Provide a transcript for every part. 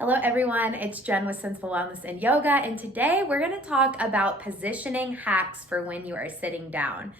Hello everyone, it's Jen with Sensible Wellness and Yoga, and today we're going to talk about positioning hacks for when you are sitting down.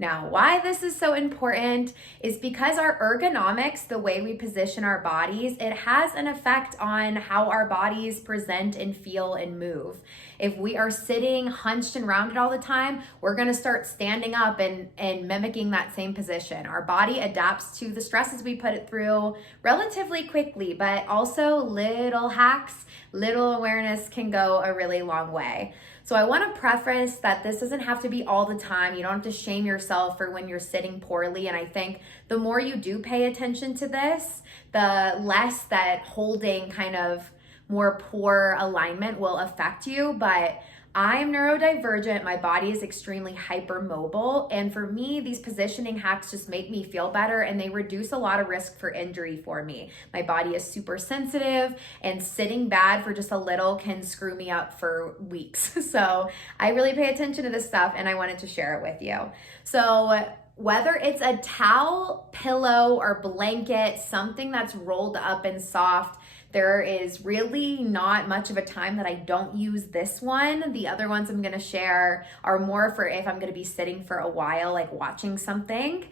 Now, why this is so important is because our ergonomics, the way we position our bodies, it has an effect on how our bodies present and feel and move. If we are sitting hunched and rounded all the time, we're going to start standing up and mimicking that same position. Our body adapts to the stresses we put it through relatively quickly, but also little hacks, little awareness can go a really long way. So I want to preface that this doesn't have to be all the time. You don't have to shame yourself for when you're sitting poorly. And I think the more you do pay attention to this, the less that holding kind of more poor alignment will affect you. But I am neurodivergent. My body is extremely hypermobile. And for me, these positioning hacks just make me feel better and they reduce a lot of risk for injury for me. My body is super sensitive and sitting bad for just a little can screw me up for weeks. So I really pay attention to this stuff and I wanted to share it with you. So whether it's a towel, pillow, or blanket, something that's rolled up and soft, there is really not much of a time that I don't use this one. The other ones I'm gonna share are more for if I'm gonna be sitting for a while, like watching something.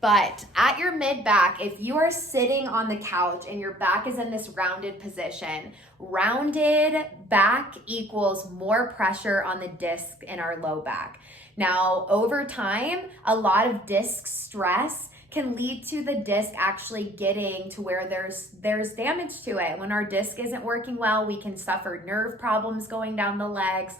But at your mid back, if you are sitting on the couch and your back is in this rounded position, rounded back equals more pressure on the disc in our low back. Now, over time, a lot of disc stress can lead to the disc actually getting to where there's damage to it. When our disc isn't working well, we can suffer nerve problems going down the legs.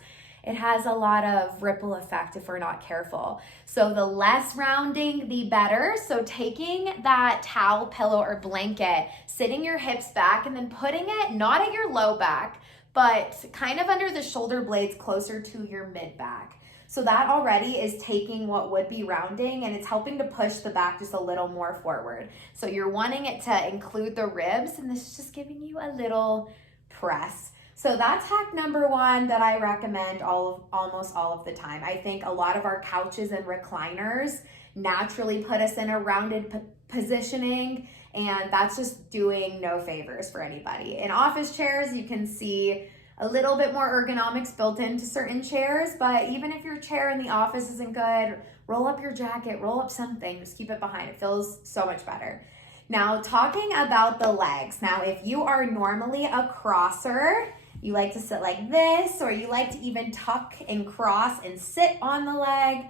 It has a lot of ripple effect if we're not careful. So the less rounding, the better. So taking that towel, pillow, or blanket, sitting your hips back and then putting it not at your low back, but kind of under the shoulder blades closer to your mid back. So that already is taking what would be rounding and it's helping to push the back just a little more forward. So you're wanting it to include the ribs and this is just giving you a little press. So that's hack number one that I recommend almost all of the time. I think a lot of our couches and recliners naturally put us in a rounded positioning and that's just doing no favors for anybody. In office chairs, you can see a little bit more ergonomics built into certain chairs, but even if your chair in the office isn't good, roll up your jacket, roll up something, just keep it behind. It feels so much better. Now, talking about the legs. Now, if you are normally a crosser, you like to sit like this, or you like to even tuck and cross and sit on the leg,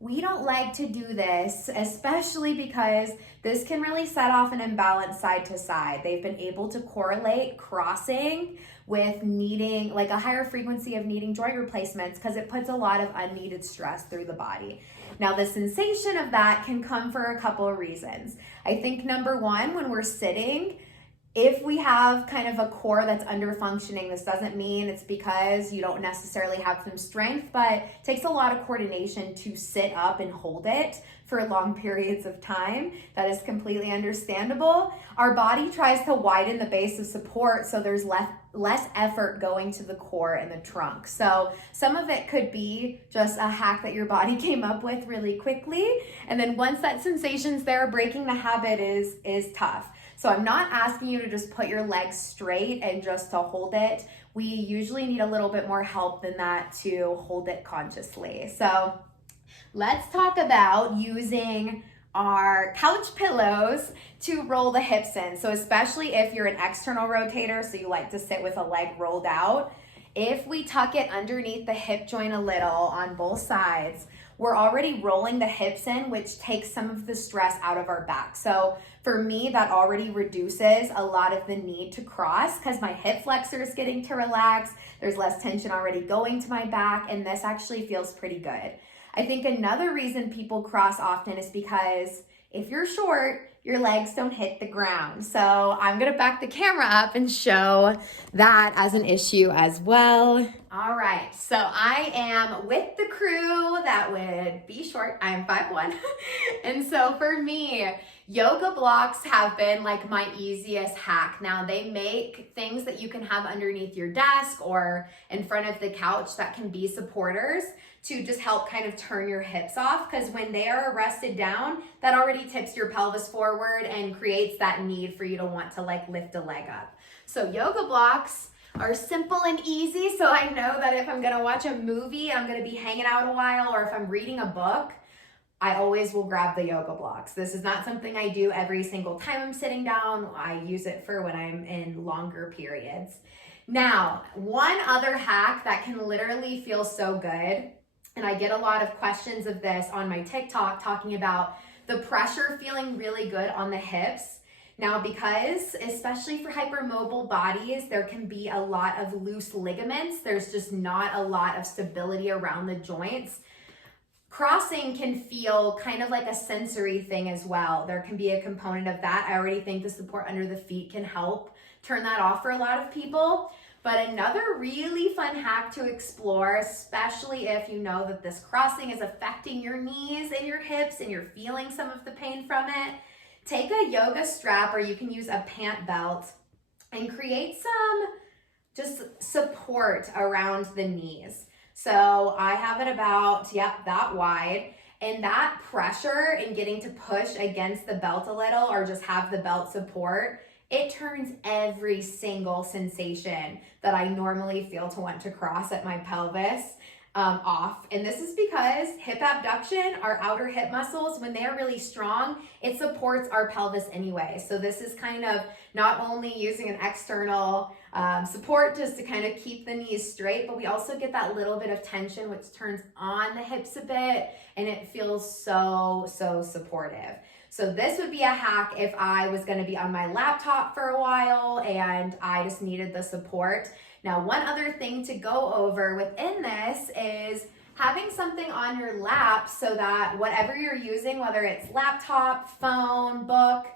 we don't like to do this, especially because this can really set off an imbalance side to side. They've been able to correlate crossing with needing like a higher frequency of needing joint replacements because it puts a lot of unneeded stress through the body. Now, the sensation of that can come for a couple of reasons. I think number one, when we're sitting, if we have kind of a core that's under functioning, this doesn't mean it's because you don't necessarily have some strength, but it takes a lot of coordination to sit up and hold it for long periods of time. That is completely understandable. Our body tries to widen the base of support so there's less effort going to the core and the trunk. So some of it could be just a hack that your body came up with really quickly. And then once that sensation's there, breaking the habit is tough. So I'm not asking you to just put your legs straight and just to hold it. We usually need a little bit more help than that to hold it consciously. So let's talk about using our couch pillows to roll the hips in. So especially if you're an external rotator, so you like to sit with a leg rolled out, if we tuck it underneath the hip joint a little on both sides, we're already rolling the hips in, which takes some of the stress out of our back. So for me, that already reduces a lot of the need to cross because my hip flexor is getting to relax. There's less tension already going to my back, and this actually feels pretty good. I think another reason people cross often is because if you're short, your legs don't hit the ground. So I'm gonna back the camera up and show that as an issue as well. All right, so I am with the crew that would be short. I'm 5'1". And so for me, yoga blocks have been like my easiest hack. Now they make things that you can have underneath your desk or in front of the couch that can be supporters to just help kind of turn your hips off, because when they are rested down, that already tips your pelvis forward and creates that need for you to want to like lift a leg up. So yoga blocks are simple and easy, so I know that if I'm gonna watch a movie, I'm gonna be hanging out a while, or if I'm reading a book, I always will grab the yoga blocks. This is not something I do every single time I'm sitting down. I use it for when I'm in longer periods. Now, one other hack that can literally feel so good, and I get a lot of questions of this on my TikTok talking about the pressure feeling really good on the hips. Now, because especially for hypermobile bodies, there can be a lot of loose ligaments. There's just not a lot of stability around the joints. Crossing can feel kind of like a sensory thing as well. There can be a component of that. I already think the support under the feet can help turn that off for a lot of people. But another really fun hack to explore, especially if you know that this crossing is affecting your knees and your hips and you're feeling some of the pain from it, take a yoga strap, or you can use a pant belt, and create some just support around the knees. So I have it about, that wide, and that pressure in getting to push against the belt a little or just have the belt support, it turns every single sensation that I normally feel to want to cross at my pelvis off. And this is because hip abduction, our outer hip muscles, when they are really strong, it supports our pelvis anyway. So this is kind of not only using an external support just to kind of keep the knees straight, but we also get that little bit of tension, which turns on the hips a bit, and it feels so supportive. So this would be a hack if I was going to be on my laptop for a while and I just needed the support. Now, one other thing to go over within this is having something on your lap so that whatever you're using, whether it's laptop, phone, book,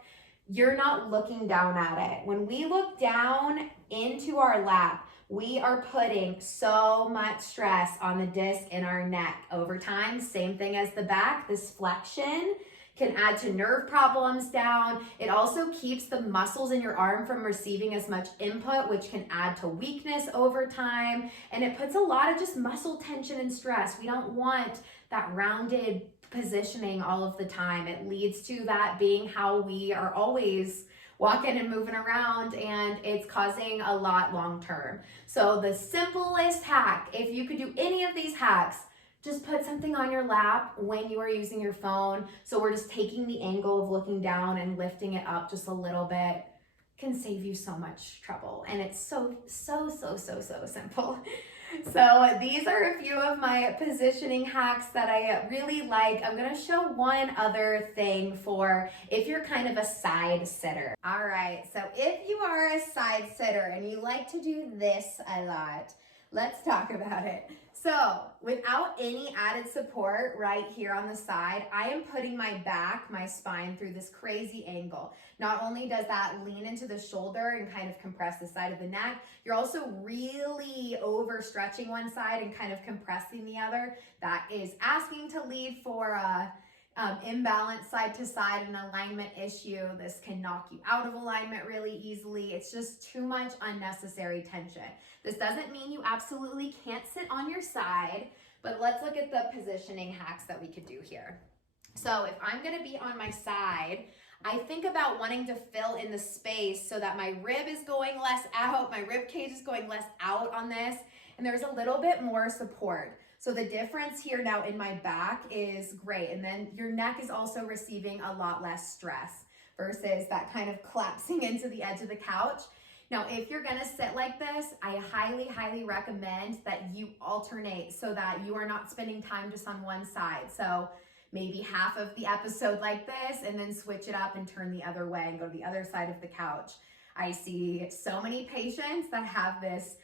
you're not looking down at it. When we look down into our lap, we are putting so much stress on the disc in our neck over time. Same thing as the back, this flexion can add to nerve problems down. It also keeps the muscles in your arm from receiving as much input, which can add to weakness over time. And it puts a lot of just muscle tension and stress. We don't want that rounded positioning all of the time. It leads to that being how we are always walking and moving around, and it's causing a lot long term. So the simplest hack, if you could do any of these hacks, just put something on your lap when you are using your phone. So we're just taking the angle of looking down and lifting it up just a little bit. Can save you so much trouble. And it's so simple. So these are a few of my positioning hacks that I really like. I'm gonna show one other thing for if you're kind of a side sitter. All right, so if you are a side sitter and you like to do this a lot, let's talk about it. So without any added support right here on the side, I am putting my back, my spine through this crazy angle. Not only does that lean into the shoulder and kind of compress the side of the neck, you're also really overstretching one side and kind of compressing the other. That is asking to lead for a imbalance side to side, an alignment issue. This can knock you out of alignment really easily. It's just too much unnecessary tension. This doesn't mean you absolutely can't sit on your side, but let's look at the positioning hacks that we could do here. So if I'm gonna be on my side, I think about wanting to fill in the space so that my rib is going less out, my rib cage is going less out on this, and there's a little bit more support. So the difference here now in my back is great. And then your neck is also receiving a lot less stress versus that kind of collapsing into the edge of the couch. Now, if you're gonna sit like this, I highly recommend that you alternate so that you are not spending time just on one side. So maybe half of the episode like this and then switch it up and turn the other way and go to the other side of the couch. I see so many patients that have this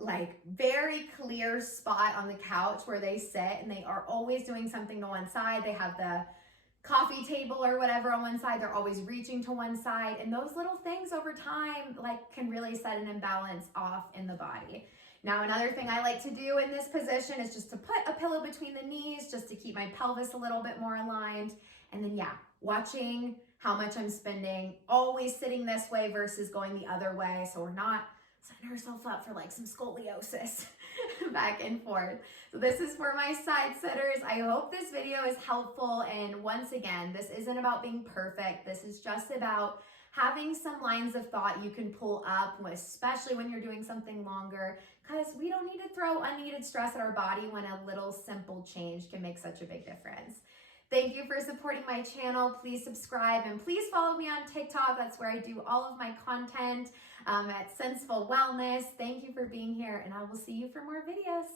like very clear spot on the couch where they sit and they are always doing something to one side. They have the coffee table or whatever on one side, they're always reaching to one side, and those little things over time like can really set an imbalance off in the body. Now, another thing I like to do in this position is just to put a pillow between the knees just to keep my pelvis a little bit more aligned. And then watching how much I'm spending, always sitting this way versus going the other way, so we're not setting ourselves up for like some scoliosis back and forth. So this is for my side sitters. I hope this video is helpful. And once again, this isn't about being perfect. This is just about having some lines of thought you can pull up, especially when you're doing something longer, because we don't need to throw unneeded stress at our body when a little simple change can make such a big difference. Thank you for supporting my channel. Please subscribe and please follow me on TikTok. That's where I do all of my content at Senseful Wellness. Thank you for being here, and I will see you for more videos.